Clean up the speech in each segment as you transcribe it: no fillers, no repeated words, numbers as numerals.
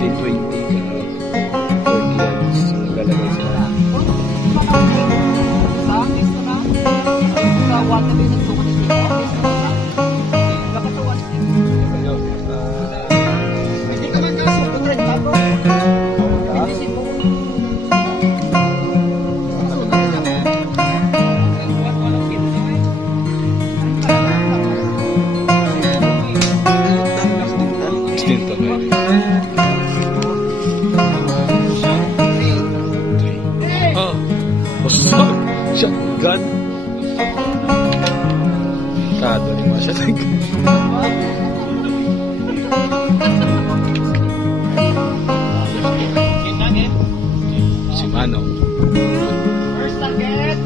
15-20 ka 30 yards. Lalagay sila. Shotgun. Tado ni mga shotgun. Si Manong. First target.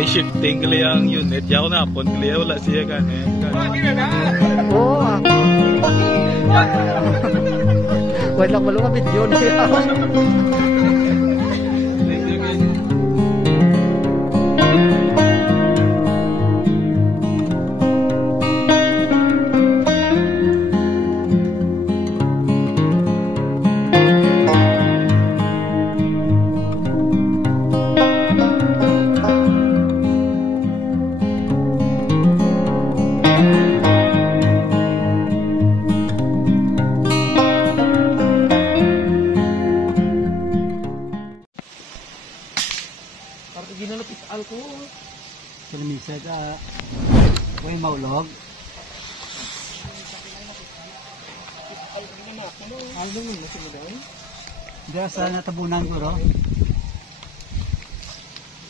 May shifting kali ang unit. Yaw na pon kali wala siya kan eh. Oo. Wala lang malungapit yun. Ginalapit alcohol. Salamisa ka. Huwag maulog. Ano mo na sila daw? Diyan sa natabunan ko ro.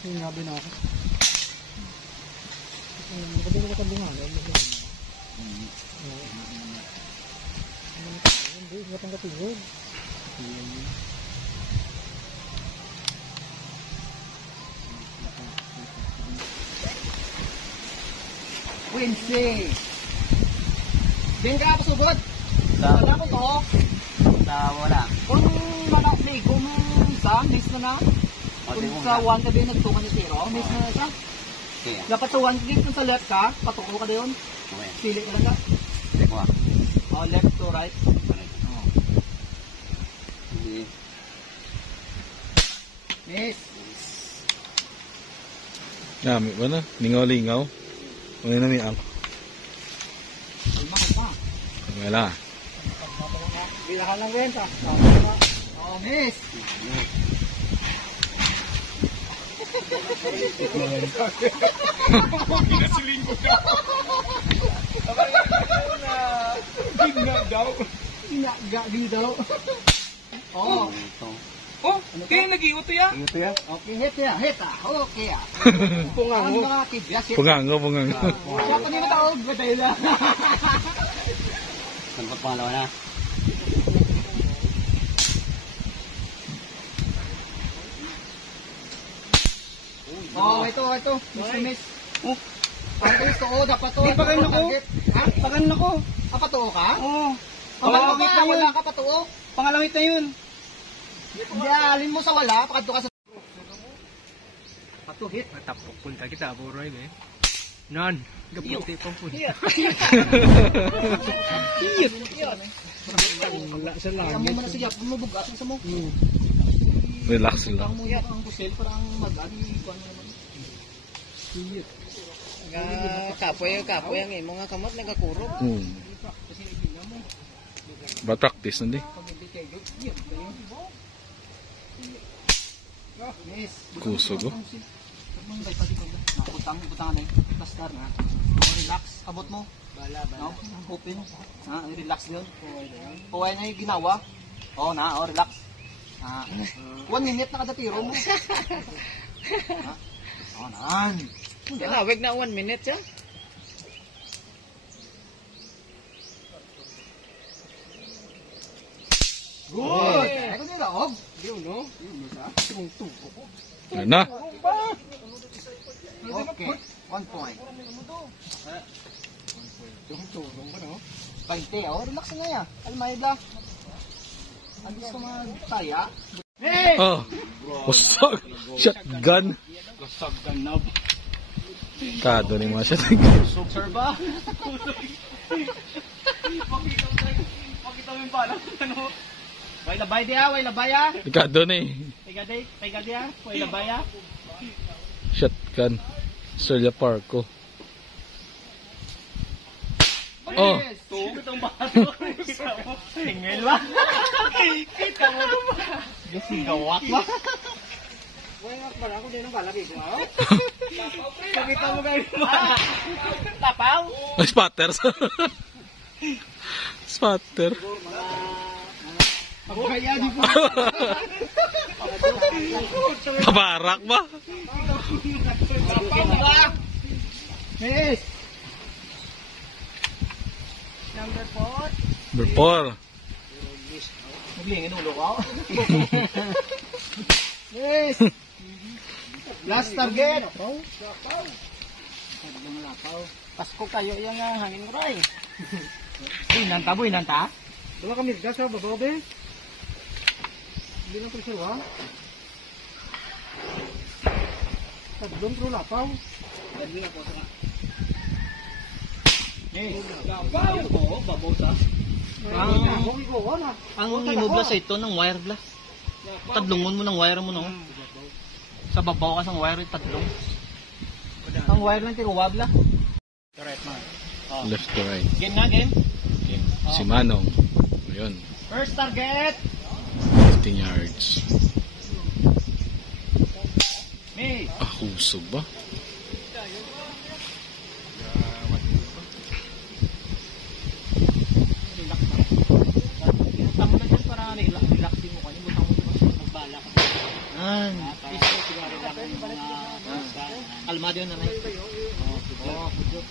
Sinabi na ako. Hindi ko tabungan. Hindi ko katingog. Wednesday. Din ka pa sugod. Wala ko to. Wala. Kung manok ni kung sa miss na na. Kung sa 1 ka din nagtukan ni 0, miss na na siya. Okay. Dapat sa 1 din kung sa left ka, patuko ka doon. Okay. Pili ka lang ka. Left. Oh, left to right. Oh. Okay. Miss. Nami ba na? Lingaw-lingaw. Ano na mi ang? Wala. Bilahan lang rin ta. Oh, miss. Pinasiling ko daw. Gina daw. Gina daw. Oh. Oh, kaya nag-iwot ya? Okay, hit ya. Okay ya. Pungango. Pungango. Siapa ni tahu betul lah. Sempat pangalawa na. Oh, ito. Miss. Oh. Ang gusto ko dapat to. Di pakan ako. Ha? Pakan ako. Patuo ka? Oo. Pangalawa ka, wala ka patuo. Pangalawit na yun. Alin mo sa wala, pakadto ka sa patuhit. Matapok punta kita, buroy eh. Nan, gaputi pang pun. Iyot. Wala sa langit. Kamu mana siya, bubugat sa mo. Relax lang. Kamu ya ang kusel parang mag-ani kuan naman. Iyot. Kapoy ang imo nga kamot nagakurog. Ba practice nanti. Kusog oh. Butang na. Plastar na. Relax, abot mo. Bala. Open. Ha, relax 'yon. Kuway na 'yung ginawa. Oh, relax. 1 minute na kada tiro mo. Anan. Kalawig na 1 minute siya. Good! Ako nila, og. Yun, no? Yan na. Okay, 1 point. Tulong ba, no? 20, oh, relax na ya. Almayda. Ang gusto magtaya. Oh. Usag. Shotgun. Gasag ka na ba? Kado ni mga shotgun. Sir ba? Pakita mo yung bala. Ano? Way labay dia, way labay ah. Kado ni. Tiga dia, way labay ah. Shotgun. Australia Parko. Oh. Tugot ang bala. Kita mo. Tingil ba? Kita mo ba? Kasi gawak ba? Wala nga pala ako din ang balaki ko. Pakita mo kayo yung bala. Tapaw? Ay, spatter. Spatter. Ako kaya di po. Kabarak ba? Tapaw ba? Miss! Number 4. 4. Maglingin ulo ko. Miss! Last target! Pasko kayo yung hangin mo rin. Inanta bo, inanta? Wala kami gas ha, babaw be. Hindi na ito siya. Taglong pero lapaw. Babaw sa. Ang imobla sa ito ng wire blast. Tadlungon mo ng wire mo no. Sa babaw ka sa wire tadlong. Ang wire lang tiro wabla. Correct man. Left to right. Game na game. Si Manong. Ayun. First target. 15 yards. Me. Ah, husog ba? Tama na dyan para relax din mo kanyo. Butang mo naman magbala ka. Kalmado yun na rin. Pudyo.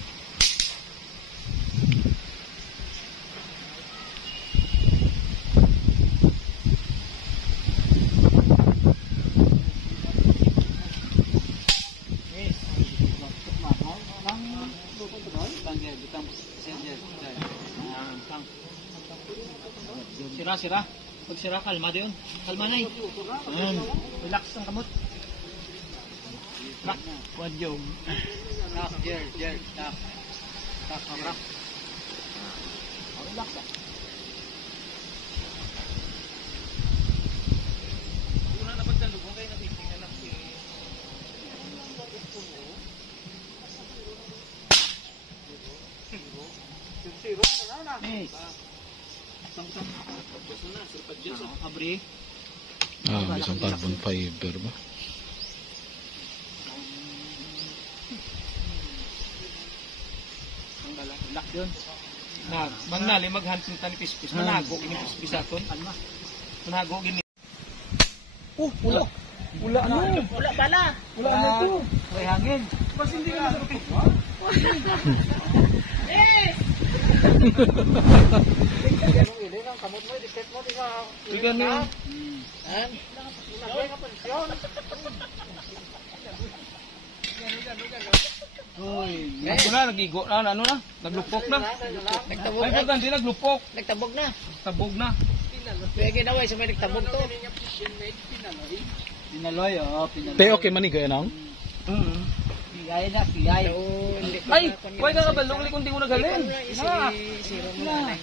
Sira. Pag sira, kalmado yun. Kalma na eh. Relax ang kamot. Rock. Quad yung. Rock, jer. Rock. Rock. Relax ah. Una na pagdalubong kayo natitingnan lang si... Nice. Abri. Ah, isang carbon fiber ba? Lock yun. Mangnali maghansin tani pispis. Manago ini pispis aton. Manago gini. Wala. Wala ano? Wala bala. Wala ano to? May hangin. Pas hindi ka nasagot. Tiga niyo. Ako na, nagigo na, ano na, naglupok na. Nagtabog Ay, na. pagka hindi naglupok, Nagtabog na. tabog na. Kaya ginaway sa may nagtabog to. Pinaloy, pinaloy. Te, okay maniga yan ang? Piyay na, piyay. Ay, why ka kabalong kung di mo nagalin? Si Romo na.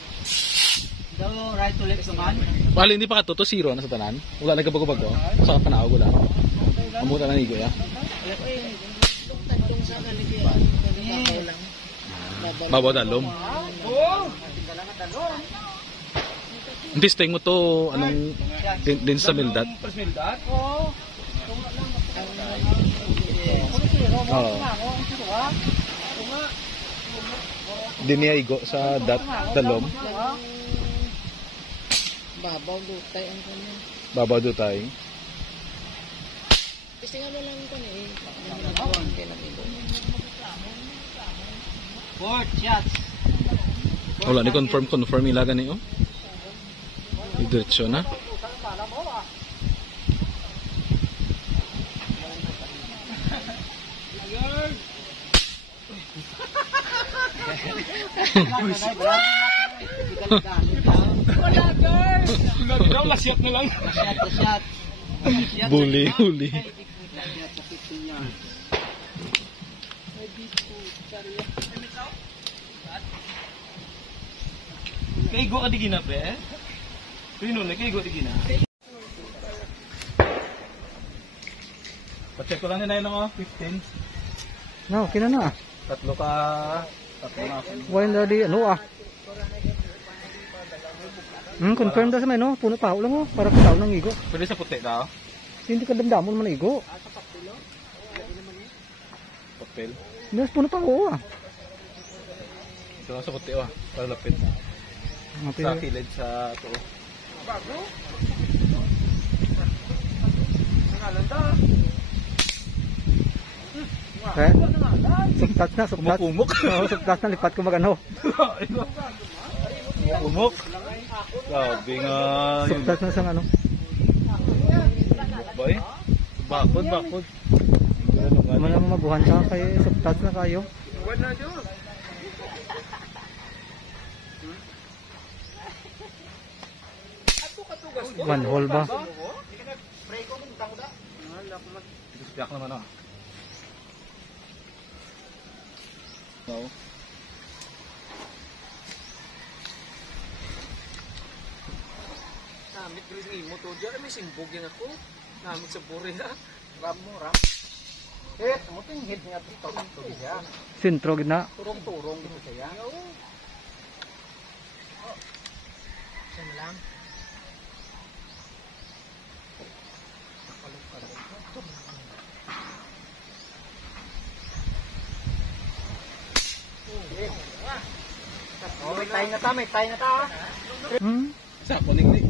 Daw, right to left naman. Bali, hindi pa katuto, zero na sa tanan. Wala nagkabago-bago. Sa panahon, wala. Amuta na nigo ya. Tagtong sa kanila. lang. Babaw dalom. Oo! Testing mo to, anong, din sa Mildat? Pres Mildat? Oo. Oo. Din niya igo sa dalom. Babaw lutay ang kanyan. Babaw do tayo. Kasi nga mo lang ito eh. Fourth shots. Wala ni confirm ilaga ni oh. Diretso na. Wala girl. Daw lasyat na lang. Shot. Huli. Kaigo ka di ginap eh. Pino na kaigo di ginap. Pa-check ko lang na yun ako, 15. No, kina na. Tatlo na ako. Why na di ano ah. Confirm da sa may no, puno pa lang oh, para kita nang igo. Pwede sa puti daw? Hindi ka damdamon man igo. Papel. Mas puno pa oh ah. Ito sa puti oh, para lapit. Sa kilid sa ito. Bago? Nangalanda. Eh, suktat na. Umuk. Oo, suktat na, lipat ko magano. Umuk. Grabe nga. Suktat na sa ano. Boy. Bakod. Ano naman mabuhan ka kay suktat na kayo. One hole ba? Yak naman ah. No. Namit bilis ng imo to. Diyan may simbog yan ako. Namit sa buri ha. Ram. Mo ting hit nga dito siya. Sintro gid na. Turong dito siya. Saan lang? May tayo na ta. Sako ning ni.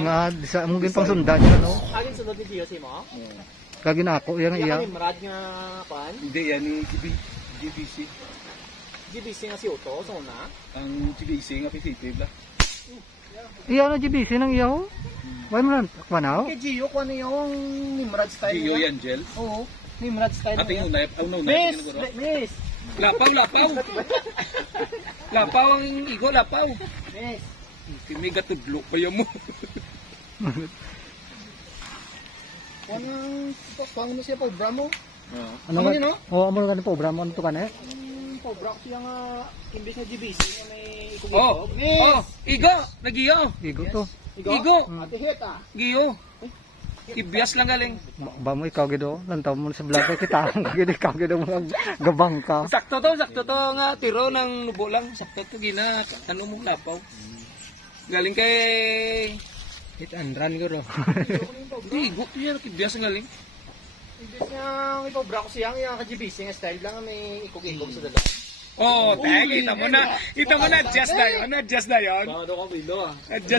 Nga sa mo gin pang sundan yan no. Agin sunod ni Dio si mo? Kagi na ako yang iya. Kami marad nga pan. Hindi yan yung GBC. GBC nga si Otto sa una. Ang GBC nga positive la. Iya na GBC nang iya ho. Why mo lang takpanaw? Kay Gio ko ano yung Nimrod style. Gio yan gel. Oo. Nimrod style. Ating unay, Miss. Lapaw. Lapaw ang igo, lapaw. Miss. Kimi gatudlo pa mo. Pang ano siya po, Bramo? Ano Ano yun, no? Oh, amo lang po Bramo to kan eh. Pobrak siya nga, imbis na GBC, nga may ikong Oh, igo, nagiyo. Igo to. Igo. Ate Hit ah. Giyo. Ibiyas lang galing. Ba mo ikaw gido, lantaw mo sa vlog kita. Gid ikaw gido mo gabang ka. Sakto to nga tiro ng nubo lang. Sakto to gina, ano mong lapaw. Galing kay Hit and run guro. Igo to yan, ibiyas ang galing. Imbis nga, may pobrak siya, nga ka-GBC nga style lang, may ikog-ikog sa dala. Oh, kita mo na, adjust na yun. Adjust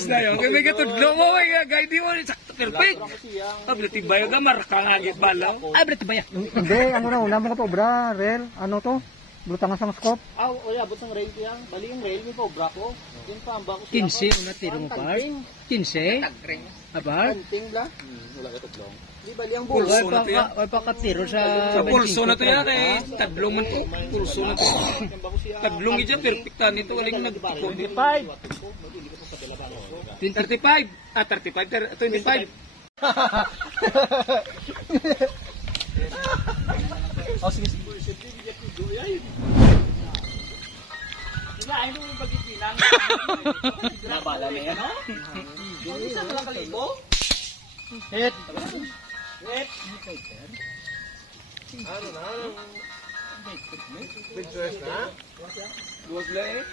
na yun. Kaya katudlo mo, gaya di mo, sakto perfect. Berarti bayo ka, marakangagit balaw. Berarti bayo. Hindi, ano na una mga pobra, rel, ano to? Butangan sang scope. Abot sang rail ko yan. Bali yung rail, may pobrak ko. Yung pamba ko siya. 15 una tiro mo par. 15. Abar? Kanting la. Wala ka tudlong. Di bali ang Pulso bulso. na to yan. Ay pa katiro sa Pulso na to yan eh. Tadlong man to. Pulso na to. Tadlong ija, perfecta nito. Galing nagtikon. 25. 35. 25. Oh, sige. Ay, mo yung pagkikilang. Nabala na yan. Isa na lang kalibo. Hit. Ano na? Big dress na? Duwag lang eh.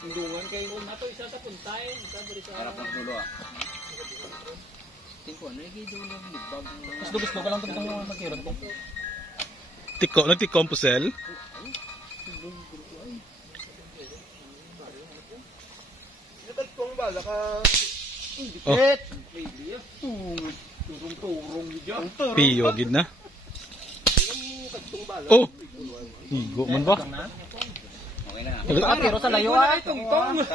Tundungan kayo. Ito isa sa puntay. Isa ba sa... Harap ang dulo ah. Tingko, nagigido ng libag. Gusto ka lang itong magkirot ko. Nagtiko ang pusel. Nagtong bala ka... Oh. Hit! Turong-turong dyan. Piyo gid na. Oh. Higo man ba? Okay na. Pero sa layo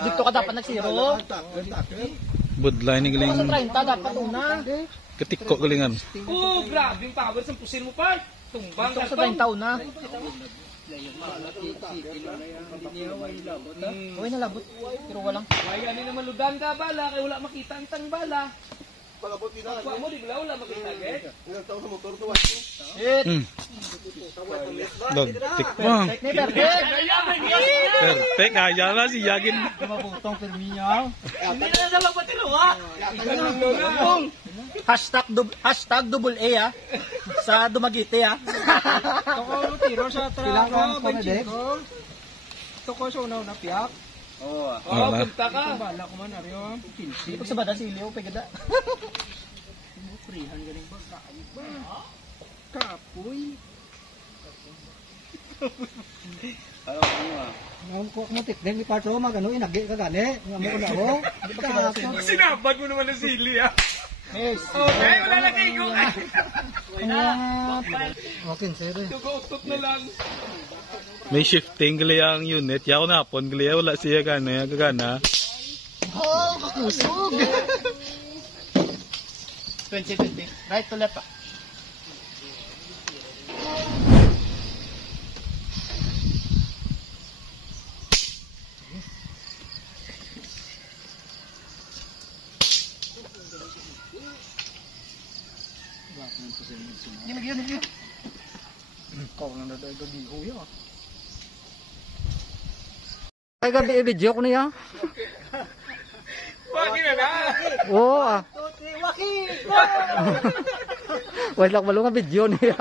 dito ka dapat nagsiro. Budline ni galing Sa 30 dapat una. ketikko galingan. Oh, grabe yung power sa pusin mo pa. Tumbang Dito ka sa 30 una. Okay na labot. Pero walang. Ay, ano naman ludan ka bala, kaya wala makita ang tang bala. Pagkuha mo, di ba wala makita, eh? Dagtik pa. Perfect. Kaya na si Yagin. Mabutong perminya. Hindi na naman magpatiruwa. Hashtag double A sa Dumaguete Toko tiro sa trago, benching ko. Toko sa unaw na piyak. Oo, Wala. punta ka. Bala ko man aryo. Ipag sa bada siliw, pagada. Prihan galing ba? Kapoy. Ang kok mo tikdeng di patro magano inagi ka gani. Nga mo na ho. Sinabad mo naman ang sili, ah. Yes. Okay, wala na kayo. Okay, sir. Tugo-stop na lang. May shifting gali ang unit. Yaw na pon gali wala siya gana gagana. Oh, kakusog. 20. Right to left. Yun. Kau nang daday ko di huyo. Ay gabi i-video ko niya. Bakit na na? Oo ah. Wala ko malunga video niya.